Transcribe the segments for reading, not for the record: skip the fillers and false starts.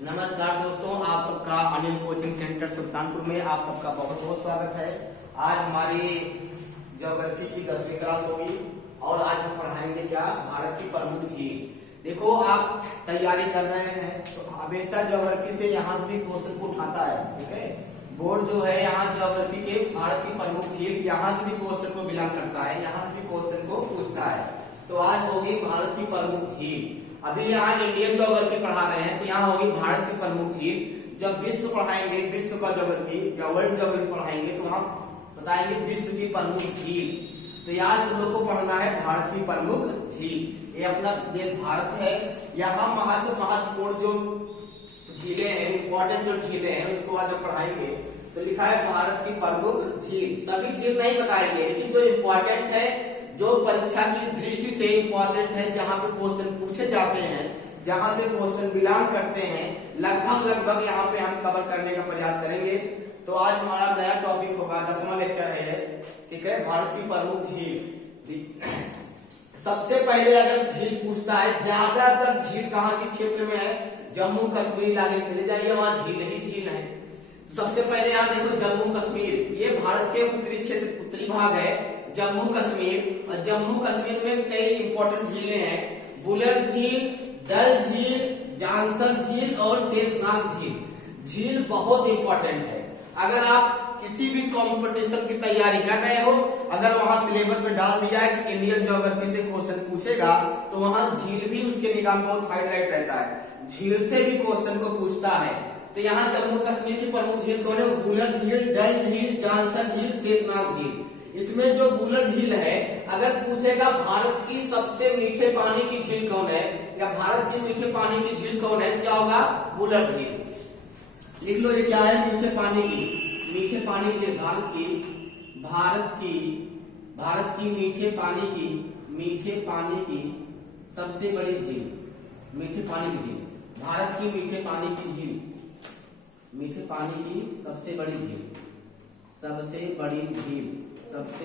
नमस्कार दोस्तों, आप सबका अनिल कोचिंग सेंटर सुल्तानपुर में आप सबका बहुत बहुत स्वागत है। आज हमारी ज्योग्राफी की 10वीं क्लास होगी और आज हम पढ़ाएंगे क्या, भारत की प्रमुख झील। देखो, आप तैयारी कर रहे हैं तो हमेशा ज्योग्राफी से यहाँ से भी क्वेश्चन को उठाता है। ठीक है, बोर्ड जो है यहाँ ज्योग्राफी के भारत की प्रमुख झील यहाँ से भी क्वेश्चन को बिलोंग करता है, यहाँ से भी क्वेश्चन को पूछता है। तो आज होगी भारत की प्रमुख झील। अभी यहाँ इंडियन ज्योग्राफी पढ़ा रहे हैं तो यहाँ होगी भारत की प्रमुख झील। जब विश्व पढ़ाएंगे, विश्व का ज्योग्राफी या वर्ल्ड ज्योग्राफी पढ़ाएंगे तो हम बताएंगे विश्व की प्रमुख झील। तो यहाँ तुम लोग को पढ़ना है भारत की प्रमुख झील। ये अपना देश भारत है, यहाँ महत्वपूर्ण जो झीलें हैं, इंपॉर्टेंट जो झीलें हैं उसको आज हम पढ़ाएंगे। तो लिखा है भारत की प्रमुख झील। सभी झील नहीं बताएंगे, लेकिन जो इम्पोर्टेंट है, जो परीक्षा की दृष्टि से इम्पोर्टेंट है, जहां पे क्वेश्चन पूछे जाते हैं, जहां से क्वेश्चन बिलोंग करते हैं, लगभग यहाँ पे हम कवर करने का प्रयास करेंगे। तो आज हमारा नया टॉपिक होगा, 10वां लेक्चर है। ठीक है, भारत की प्रमुख झील। सबसे पहले अगर झील पूछता है, ज्यादातर झील कहाँ के क्षेत्र में है, जम्मू कश्मीर आगे चले जाइए, वहां झील ही झील है। सबसे पहले आप देखो जम्मू कश्मीर, ये भारत के उत्तरी क्षेत्र, उत्तरी भाग है जम्मू कश्मीर। और जम्मू कश्मीर में कई इंपॉर्टेंट झीलें हैं, बुलर झील, डल झील, जानसन झील और शेषनाग झील। झील बहुत इंपॉर्टेंट है। अगर आप किसी भी कंपटीशन की तैयारी कर रहे हो, अगर वहां सिलेबस में डाल दिया है कि इंडियन ज्योग्राफी से क्वेश्चन पूछेगा, तो वहां झील भी उसके निगाह में बहुत हाईलाइट रहता है। झील से भी क्वेश्चन को पूछता है। तो यहाँ जम्मू कश्मीर की प्रमुख झील कौन है? बुलर झील, डल झील, जानसन झील, शेषनाग झील। इसमें जो बुलर झील है, अगर पूछेगा भारत की सबसे मीठे पानी की झील कौन है या भारत की मीठे पानी की झील कौन है, क्या होगा? बुलर झील। लिख लो, ये क्या है? मीठे पानी की झील। भारत की मीठे पानी की सबसे बड़ी झील, मीठे पानी की झील। भारत की मीठे पानी की झील, मीठे पानी की सबसे बड़ी झील, सबसे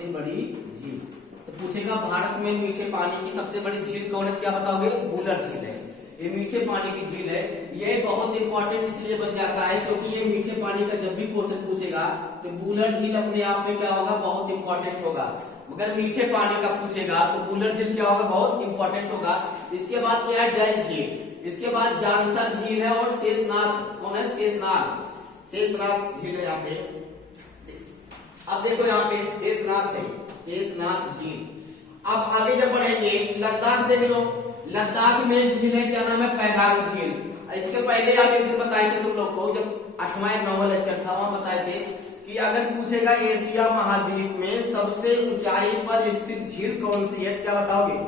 बड़ी झील। तो पूछेगा भारत में मीठे पानी की सबसे बड़ी झील कौन है, क्या बताओगे? बुलर झील है। ये मीठे पानी की झील है। ये बहुत इंपॉर्टेंट इसलिए बन जाता है क्योंकि ये मीठे पानी का जब भी क्वेश्चन पूछेगा तो बुलर झील अपने आप में क्या होगा? बहुत इंपॉर्टेंट होगा। अगर मीठे पानी का पूछेगा तो बुलर झील क्या होगा? बहुत इंपॉर्टेंट होगा। इसके बाद क्या है? डल झील। इसके बाद जानसर झील है और शेषनाग कौन है? शेषनाग झील है यहाँ पे। अब देखो यहाँ पे शेषनाग झील। अब आगे जब बढ़ेंगे, लद्दाख देख लो। लद्दाख में झील है, क्या नाम है? पैगांग झील। इसके पहले आप एक दिन बताए थे तुम लोग को, जब 8वां या 9वां लेक्चर था, वहां बताए थे कि अगर पूछेगा एशिया महाद्वीप में सबसे ऊंचाई पर स्थित झील कौन सी है, क्या बताओगे?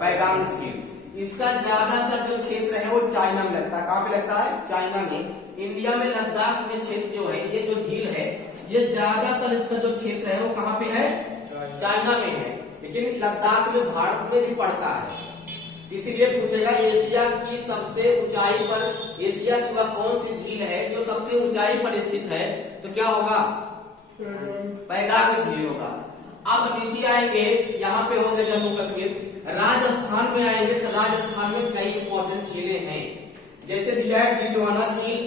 पैगांग झील। इसका ज्यादातर जो क्षेत्र है वो चाइना में लगता है। कहाँ पे लगता है? चाइना में। इंडिया में लद्दाख में क्षेत्र जो है, ये जो झील है, ये ज्यादातर इसका जो क्षेत्र है वो कहाँ पे है? चाइना में है। लेकिन लद्दाख में भारत में भी पड़ता है। इसीलिए पूछेगा एशिया की सबसे ऊंचाई पर, एशिया की वह कौन सी झील है जो सबसे ऊंचाई पर स्थित है, तो क्या होगा? पैगांग झील होगा। अब नीचे आएंगे, यहाँ पे हो गए जम्मू कश्मीर। राजस्थान में आएंगे तो राजस्थान में कई इंपॉर्टेंट झीलें हैं, जैसे दिया है डिडवाना झील,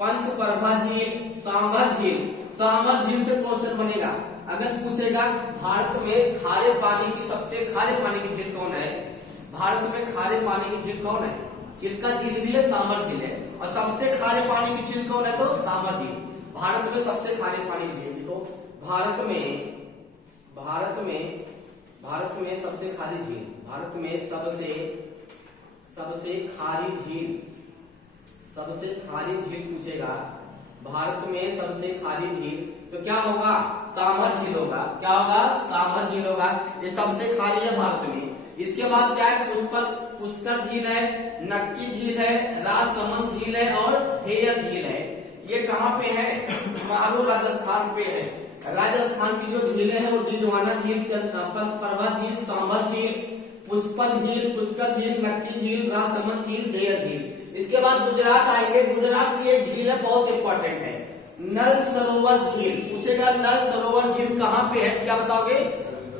पंचप्रभा झील, सांभर झील। सांभर झील से क्वेश्चन बनेगा। अगर पूछेगा भारत में खारे पानी की सबसे खारे पानी की झील कौन है, भारत में खारे पानी की झील कौन है? चिल्का झील भी है, सांभर झील है। और सबसे खारे पानी की झील कौन है? तो सांभर झील। भारत में सबसे खारे पानी की झील, तो भारत में सबसे खारी झील, भारत में सबसे खारी झील पूछेगा, भारत में सबसे खारी झील, तो क्या होगा? सांभर झील होगा। क्या होगा? सांभर झील होगा। ये सबसे खारी है भारत में। इसके बाद क्या है? पुष्कर झील है, नक्की झील है, राजसमंद झील है और हेयर झील है। ये कहाँ पे है? मारू राजस्थान पे है। राजस्थान की जो झीलें हैं वो डिडवाना झील, पंचप्रभा झील, सांभर झील, पुष्कर झील, नक्की झील, राजसमंद झील, हेयर झील। इसके बाद गुजरात आएंगे। गुजरात की एक झील है, बहुत इंपॉर्टेंट है, नल सरोवर झील। पूछेगा नल सरोवर झील कहाँ पे है, क्या बताओगे?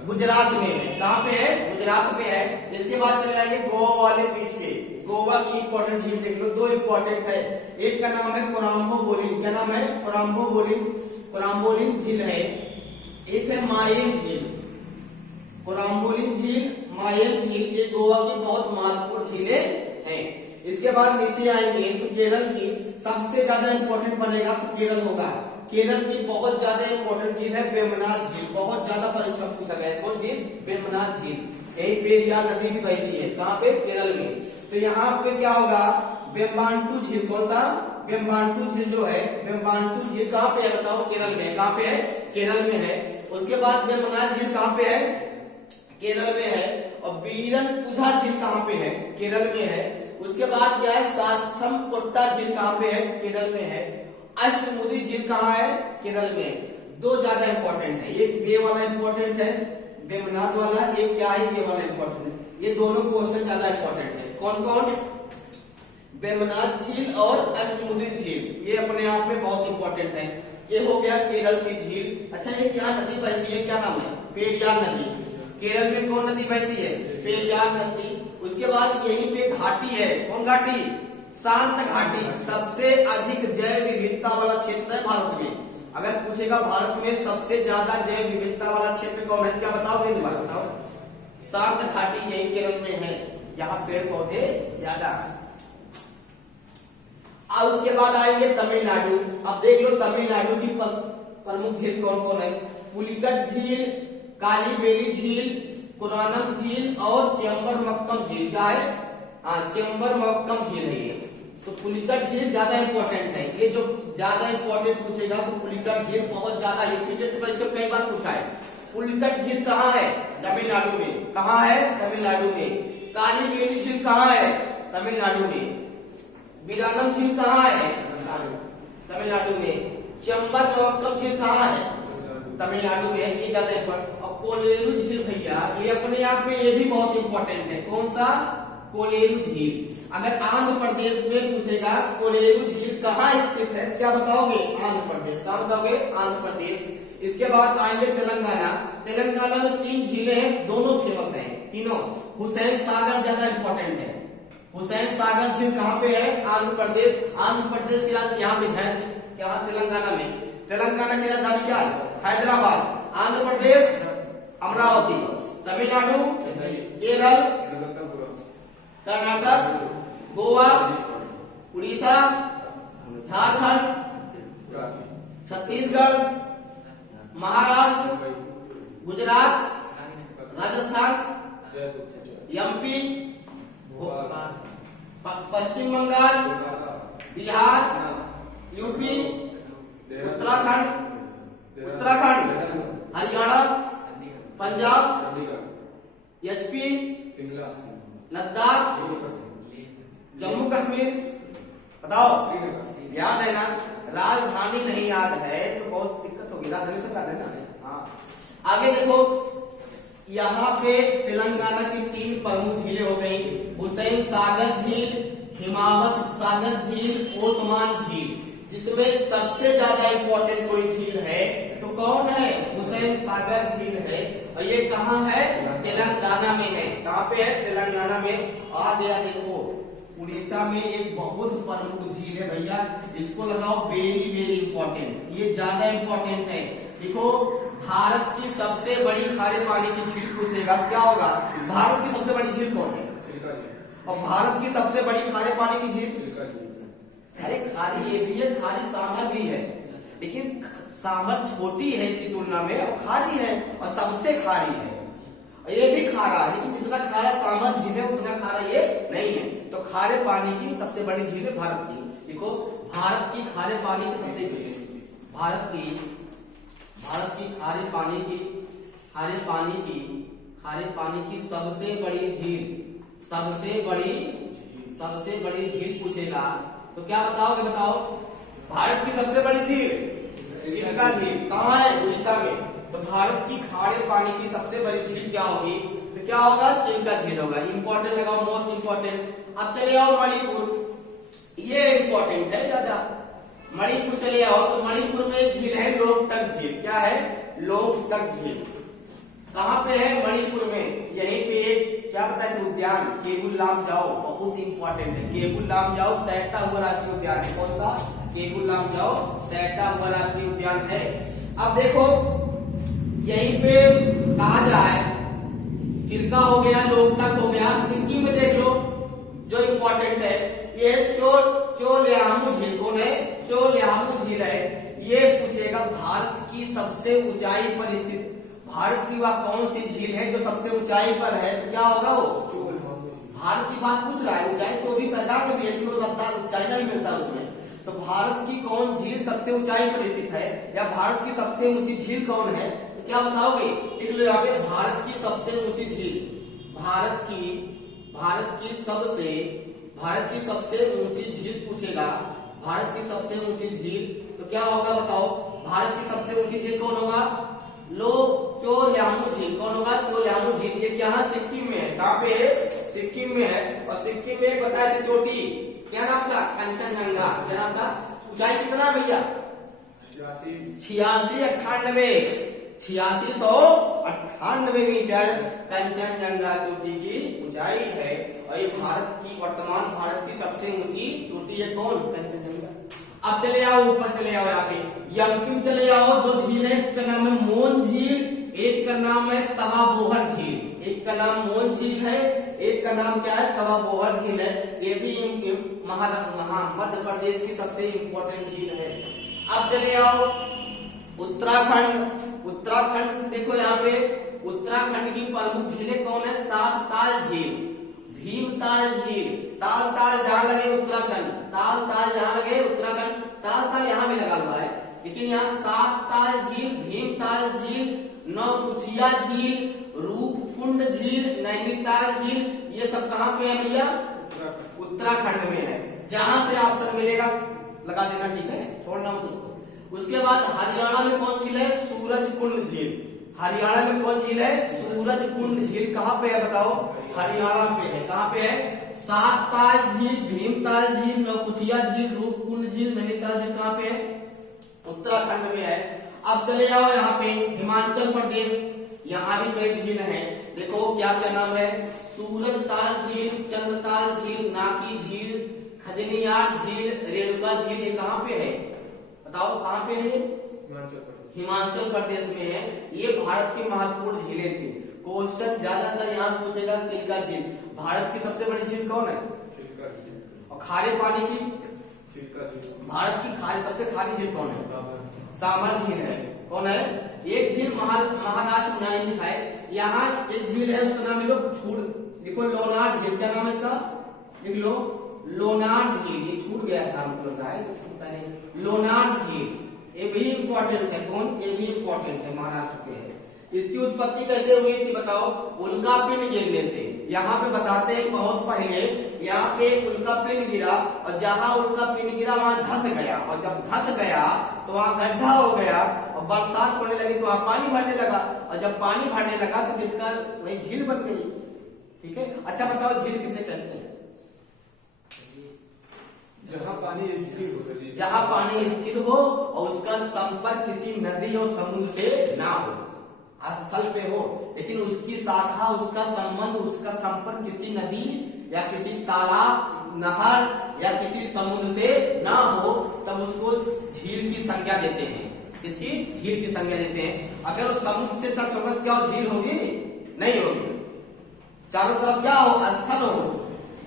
गुजरात में है। कहाँ पे है? गुजरात में है। इसके बाद चले जाएंगे गोवा वाले बीच पे। गोवा की इंपॉर्टेंट झील देख लो, दो इंपॉर्टेंट है। एक का नाम है कोलंबोलिन। क्या नाम है? कोलंबोलिन। कोलंबोलिन झील है। एक है मायेन झील। कोलंबोलिन झील, मायेन झील, ये गोवा की बहुत महत्वपूर्ण झीलें हैं। इसके बाद नीचे आएंगे तो केरल की सबसे ज्यादा इंपॉर्टेंट बनेगा तो केरल होगा। केरल की बहुत ज्यादा इंपॉर्टेंट झील है वेम्बनाड झील। बहुत ज्यादा परीक्षा में पूछा गया है। कौन झील? वेम्बनाड झील। यही पेरियार नदी भी बहती है। कहाँ पे? केरल में। तो यहाँ पे क्या होगा? वेम्बांटू झील। कौन सा? वेम्बांटू झील जो है, वेम्बांटू झील कहाँ पे है बताओ? केरल में। कहाँ पे है? केरल में है। उसके बाद वेम्बनाड झील कहाँ पे है? केरल में है। और बीरनपुझा झील कहाँ पे है? केरल में है। उसके बाद क्या है? सास्थमकोट्टा झील कहाँ पे है? केरल में है। अष्टमुदी झील कहाँ है? केरल में। दो ज्यादा इंपॉर्टेंट है, एक ये वाला इंपॉर्टेंट है वेम्बनाड वाला, एक क्या है? ये वाला इंपॉर्टेंट है। ये दोनों क्वेश्चन ज्यादा इंपॉर्टेंट है। कौन कौन? वेम्बनाड झील और अष्टमुदी झील, ये अपने आप में बहुत इंपॉर्टेंट है। ये हो गया केरल की झील। अच्छा, एक यहाँ नदी बहती है, क्या नाम है? पेरियार नदी। केरल में कौन नदी बहती है? पेरियार नदी। उसके बाद यहीं पे घाटी है। कौन घाटी? शांत घाटी। सबसे अधिक जैव विविधता वाला क्षेत्र है भारत में। अगर पूछेगा भारत में सबसे ज्यादा जैव विविधता वाला क्षेत्र कौन है, क्या बताओगे? बताओ। शांत घाटी यही केरल में है। यहाँ पेड़ पौधे ज्यादा। अब उसके बाद आएंगे तमिलनाडु। अब देख लो तमिलनाडु की प्रमुख झील कौन कौन है? पुलिकट झील, कालीबेली झील, कुरानम झील और चेम्बरमक्कम झील। क्या है? चेम्बरमक्कम झील है ये। तो पुलिकट झील ज्यादा इंपॉर्टेंट है। ये जो ज्यादा इंपॉर्टेंट पूछेगा तो पुलिकट झील बहुत ज्यादा, परीक्षा कई बार पूछा है। पुलिकट झील कहाँ है? तमिलनाडु में। कहाँ है? तमिलनाडु में। कालीबेली झील कहाँ है? तमिलनाडु में। बीरानम झील कहाँ है? तमिलनाडु में। चेम्बरमक्कम झील कहाँ है? तमिलनाडु में। ये ज्यादा इंपॉर्टेंट। और कोलेरू झील भैया, ये अपने आप में ये भी बहुत इंपॉर्टेंट है। कौन सा? कोलेरू झील। अगर आंध्र प्रदेश में पूछेगा कोलेरू झील कहाँ स्थित है, क्या बताओगे? आंध्र प्रदेश। कहाँ बताओगे? आंध्र प्रदेश। इसके बाद आएंगे तेलंगाना। तेलंगाना में 3 झीलें हैं, दोनों फेमस हैं तीनों। हुसैन सागर ज्यादा इंपॉर्टेंट है। हुसैन सागर झील कहाँ पे है? आंध्र प्रदेश। आंध्र प्रदेश की राजधानी यहाँ पे है, क्या? तेलंगाना में। तेलंगाना की राजधानी क्या है? हैदराबाद। आंध्र प्रदेश अमरावती। तमिलनाडु केरल, कर्नाटक, गोवा, उड़ीसा, झारखंड, छत्तीसगढ़, महाराष्ट्र, गुजरात, राजस्थान, एमपी, पश्चिम बंगाल, बिहार, यूपी, उत्तराखंड, हरियाणा, पंजाब, एचपी, लद्दाख, जम्मू कश्मीर। बताओ, याद है ना? राजधानी नहीं याद है तो बहुत दिक्कत होगी। राजधानी सब याद है ना? हाँ। आगे देखो, यहाँ पे तेलंगाना की 3 प्रमुख झीलें हो गई। हुसैन सागर झील, हिमावत सागर झील, ओस्मान झील। जिसमें सबसे ज्यादा इंपॉर्टेंट कोई झील है तो कौन है? हुसैन सागर झील है। और ये कहाँ है? तेलंगाना में है। कहाँ पे है? तेलंगाना में। आ गया देखो, उड़ीसा में एक बहुत प्रमुख झील है भैया, इसको लगाओ वेरी वेरी इंपॉर्टेंट। ये ज्यादा इंपॉर्टेंट है। देखो, भारत की सबसे बड़ी खारे पानी की झील पूछेगा क्या होगा? भारत की सबसे बड़ी झील कौन है? और भारत की सबसे बड़ी खारे पानी की झील? अरे खारी ये भी है, खारी सागर भी है, लेकिन सागर छोटी है इसकी तुलना में और खारी है और सबसे खारी है। और ये भी खारा है, लेकिन जितना खारा सागर झील है उतना खारा ये नहीं है। तो खारे पानी की सबसे बड़ी झील है भारत की। देखो, भारत की खारे पानी की सबसे भारत की खारे पानी की सबसे बड़ी झील पूछेगा तो क्या बताओगे? बताओ। भारत की सबसे बड़ी झील चिल्का झील कहाँ है? उड़ीसा में। तो भारत की खारे पानी की सबसे बड़ी झील क्या होगी? तो क्या होगा? चिल्का झील होगा। इंपॉर्टेंट लगाओ, मोस्ट इंपॉर्टेंट। अब चले आओ मणिपुर, ये इंपॉर्टेंट है ज्यादा। मणिपुर चले आओ तो मणिपुर में झील है लोकटक झील। क्या है? लोकटक झील। कहाँ पे है? मणिपुर में। यहीं पे एक क्या बताया था उद्यान, केबुल लामजाओ, बहुत इंपॉर्टेंट है। केबुल लामजाओ तैरता हुआ राष्ट्रीय उद्यान है। कौन सा? केबुल लामजाओ तैरता हुआ राष्ट्रीय उद्यान है। अब देखो यहीं पे कहा जाए चिल्का हो गया, लोकतक हो गया। सिक्किम में देख लो जो इंपॉर्टेंट है ये चोल्यामू झील। कौन है? चोल्यामू झील है। ये पूछेगा भारत की सबसे ऊंचाई पर स्थित, भारत की वह कौन सी झील है जो सबसे ऊंचाई पर है? तो क्या होगा वो? भारत की बात पूछ रहा है। ऊंचाई तो भी पैदा में भी है, लद्दाख चाइना ही मिलता है उसमें। तो भारत की कौन झील सबसे ऊंचाई पर स्थित है, या भारत की सबसे ऊंची झील कौन है? तो क्या बताओगे? लिख लो यहाँ पे भारत की सबसे ऊंची झील। भारत की सबसे ऊंची झील पूछेगा। भारत की सबसे ऊंची झील तो क्या होगा बताओ? भारत की सबसे ऊंची झील कौन होगा? चोल्यामू झील। कौन होगा? चोल्यामू झील। ये क्या है? सिक्किम में है। कहाँ पे है? सिक्किम में है। और सिक्किम में बताया था चोटी, क्या नाम था? कंचनजंगा। क्या नाम था? ऊंचाई कितना भैया? 8698 मीटर कंचनजंगा चोटी की ऊंचाई है। और ये वर्तमान भारत की सबसे ऊंची चोटी है। कौन? कंचनजंगा। अब चले आओ ऊपर, चले आओ यहाँ पे एमपी चले आओ। दो झील है, एक का नाम है मोन झील, एक का नाम है तवा बोहर झील। एक का नाम मोन झील है, एक का नाम क्या है? तवा बोहर झील है। ये भी मध्य प्रदेश की सबसे इंपॉर्टेंट झील है। अब चले आओ उत्तराखंड। उत्तराखंड देखो यहाँ पे उत्तराखंड की प्रमुख झीलें कौन है? सात ताल झील, भीमताल झील। ताल जहां लगे उत्तराखंड, ताल जहां लगे उत्तराखंड, ताल यहाँ भी लगा हुआ है, लेकिन यहाँ सात ताल झील, भीमताल झील, नौकुचिया झील, रूपकुंड झील, नैनीताल झील, ये सब कहाँ पे है भैया? उत्तराखंड में है। जहां से ऑप्शन मिलेगा लगा देना, ठीक है, छोड़ना मत उसको। उसके बाद हरियाणा में कौन झील है? सूरजकुंड झील। हरियाणा में कौन झील है? सूरजकुंड झील। कहाँ पे है बताओ? हरियाणा पे है। कहाँ पे है? सात ताल झील, भीमताल झील, नौकुचिया झील, रूपकुंड झील, नैनीताल झील कहाँ पे है? उत्तराखंड में है। अब चले जाओ यहाँ पे हिमाचल प्रदेश। यहाँ भी कई झील है। देखो क्या क्या नाम है? सूरजताल झील, चंद्रताल झील, नाकी झील, खजनियार झील, रेणुका झील। ये कहाँ पे है बताओ? कहाँ पे है? हिमाचल प्रदेश में है। ये भारत की महत्वपूर्ण झीलें थी। क्वेश्चन ज्यादातर यहाँ पूछेगा चिल्का झील। भारत की सबसे बड़ी झील कौन है? चिल्का झील। और खारे पानी की? चिल्का झील। भारत की सबसे खारी झील कौन है? सामर झील है। कौन है? एक झील महाराष्ट्र में लिखा है। यहाँ एक झील है, उसका नाम लिखो लोनार झील। क्या नाम है इसका? लिख लो लोनार झील। ये छूट गया था हमको लग रहा है, तो छूटता नहीं। लोनार झील ये भी इंपॉर्टेंट है। कौन? ये भी इंपॉर्टेंट है, महाराष्ट्र पे है। इसकी उत्पत्ति कैसे हुई थी बताओ? उल्का पिंड गिरने से। यहाँ पे बताते हैं बहुत पहले यहाँ पे उल्का पिंड गिरा, और जहाँ उल्का पिंड गिरा वहां धंस गया, और जब धंस गया तो वहां गड्ढा हो गया, और बरसात होने लगी तो वहां पानी भरने लगा, और जब पानी भरने लगा तो किसका वही झील बन गई। ठीक है, अच्छा बताओ झील किसे कहते हैं? जहाँ पानी स्थिर हो, जहाँ पानी स्थिर हो और उसका संपर्क किसी नदी और समुद्र से ना हो, स्थल पे हो, लेकिन उसकी शाखा, उसका संबंध, उसका संपर्क किसी नदी या किसी तालाब, नहर या किसी समुद्र से ना हो, तब उसको झील की संज्ञा देते हैं। किसकी? झील की संज्ञा देते हैं। अगर उस समुद्र से टच होगा क्या झील होगी? नहीं होगी। चारों तरफ क्या हो? स्थल हो।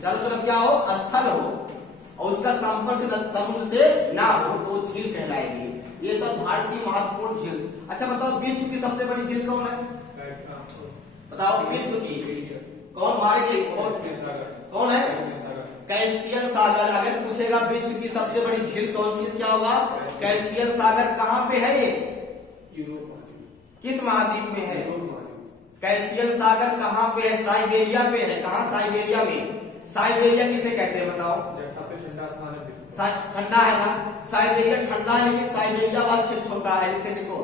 चारों तरफ क्या हो? स्थल हो, और उसका संपर्क समुद्र से ना हो तो झील कहलाएगी। ये सब भारत की महत्वपूर्ण झील। अच्छा बताओ विश्व की सबसे बड़ी झील कौन है? बताओ विश्व की कौन? भारत की कौन है? कैस्पियन सागर। अगर पूछेगा विश्व की सबसे बड़ी झील कौन सी, क्या होगा? कैस्पियन सागर। कहाँ पे है ये? किस महाद्वीप में है? कैस्पियन सागर कहाँ पे है? साइबेरिया पे है। कहाँ? साइबेरिया में। साइबेरिया किसे कहते हैं बताओ? ठंडा है ना, साइबेरिया ठंडा है, लेकिन साइबेरिया वाला क्षेत्र होता है। जैसे देखो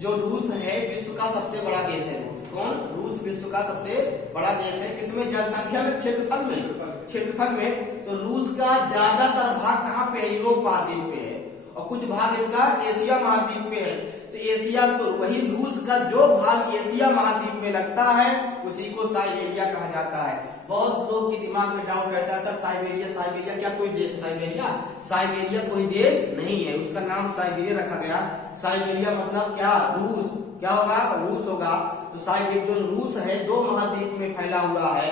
जो रूस है विश्व का सबसे बड़ा देश है। कौन? रूस विश्व का सबसे बड़ा देश है। किसमें? जनसंख्या में, क्षेत्रफल में। तो रूस का ज्यादातर भाग कहाँ पे है? यूरोप महाद्वीप पे है। और कुछ भाग इसका एशिया महाद्वीप में है। तो एशिया तो वही रूस का जो भाग एशिया महाद्वीप में लगता है उसी को साइबेरिया कहा जाता है। बहुत लोग के दिमाग में डाउट रहता है, सर साइबेरिया साइबेरिया क्या कोई देश है? साइबेरिया साइबेरिया कोई देश नहीं है, उसका नाम साइबेरिया रखा गया। साइबेरिया मतलब क्या? रूस। क्या होगा? रूस होगा। तो साइबेरिया जो रूस है दो महाद्वीप में फैला हुआ है,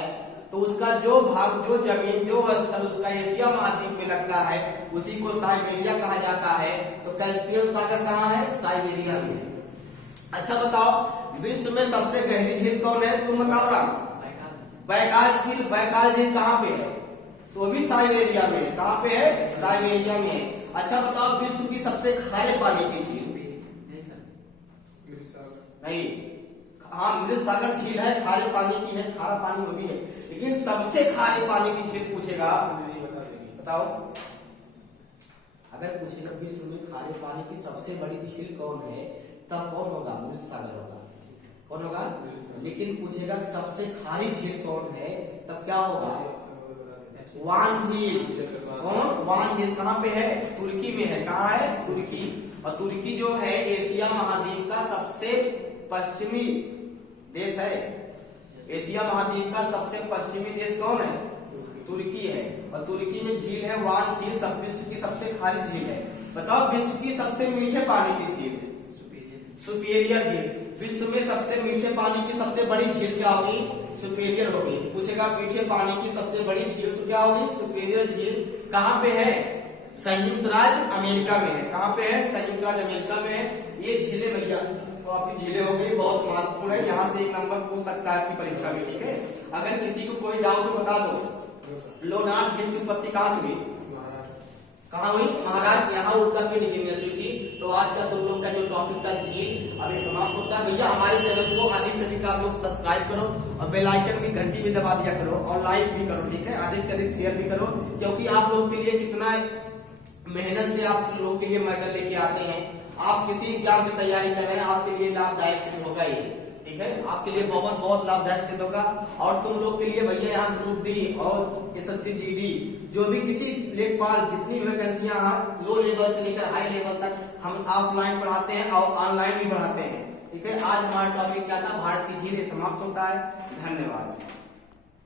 तो उसका जो भाग जो जमीन जो स्थल उसका एशिया महाद्वीप में लगता है उसी को साइबेरिया कहा जाता है। तो कैस्पियन सागर कहाँ है? साइबेरिया में। अच्छा बताओ विश्व में सबसे गहरी झील कौन है? तुम बताओ ना। बैकाल झील। बैकाल झील कहाँ पे है? तो भी साइबेरिया में। कहाँ पे है? साइबेरिया में। अच्छा बताओ विश्व की सबसे खारे पानी की झील? नहीं, हाँ मृत सागर झील है, खारे पानी की है, खारा पानी वो भी है, लेकिन सबसे खारे पानी की झील पूछेगा बताओ। अगर पूछेगा विश्व में खारे पानी की सबसे बड़ी झील कौन है तब कौन होगा? मृत सागर होगा। कौन होगा? लेकिन पूछेगा सबसे खारी झील कौन है तब क्या होगा? वान झील। कौन? वान झील कहाँ पे है? तुर्की में है। कहाँ है? तुर्की। और तुर्की जो है एशिया महाद्वीप का सबसे पश्चिमी देश है। एशिया महाद्वीप का सबसे पश्चिमी देश कौन है? तुर्की है। और तुर्की में झील है वान झील, सब विश्व की सबसे खारी झील है। बताओ विश्व की सबसे मीठे पानी की झील? सुपीरियर झील। विश्व में सबसे मीठे पानी की सबसे बड़ी झील क्या होगी? सुपीरियर होगी। पूछेगा मीठे पानी की सबसे बड़ी झील तो क्या होगी? सुपीरियर झील। कहाँ पे है? संयुक्त राज्य अमेरिका में है। कहाँ पे है? संयुक्त राज्य अमेरिका में है। ये झीलें भैया तो आपकी झीलें हो गई, बहुत महत्वपूर्ण है, यहाँ से एक नंबर पूछ सकता है आपकी परीक्षा में। ठीक है, अगर किसी को कोई डाउट बता दो। लोनार झील की उत्पत्ति कहाँ से हुई? कहाँ हुई? महाराष्ट्र। यहाँ उत्तर में यूनिवर्सिटी की। तो आज का तुम लोग का जो टॉपिक था झील अभी समाप्त होता है। भैया हमारे चैनल को अधिक से अधिक आप लोग सब्सक्राइब करो और बेल आइकन की घंटी भी दबा दिया करो और लाइक भी करो। ठीक है, अधिक से अधिक शेयर भी करो, क्योंकि आप लोग के लिए कितना मेहनत से आप लोग के लिए मेडल लेके आते हैं। आप किसी एग्जाम की तैयारी कर रहे हैं, आपके लिए लाभदायक सिद्ध होगा ये। ठीक है, आपके लिए बहुत बहुत लाभदायक सिद्ध होगा। और तुम लोग के लिए भैया यहाँ ग्रुप डी और एसएससी जीडी जो भी किसी लेखपाल जितनी वैकेंसियां लो लेवल से लेकर हाई लेवल तक हम ऑफलाइन पढ़ाते हैं और ऑनलाइन भी पढ़ाते हैं। ठीक है, आज हमारा टॉपिक क्या था? भारत की झीलें समाप्त होता है। धन्यवाद।